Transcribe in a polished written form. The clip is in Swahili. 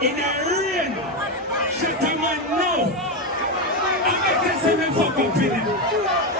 In the rain. Shut up man now. I'm going to say me fuck up in it.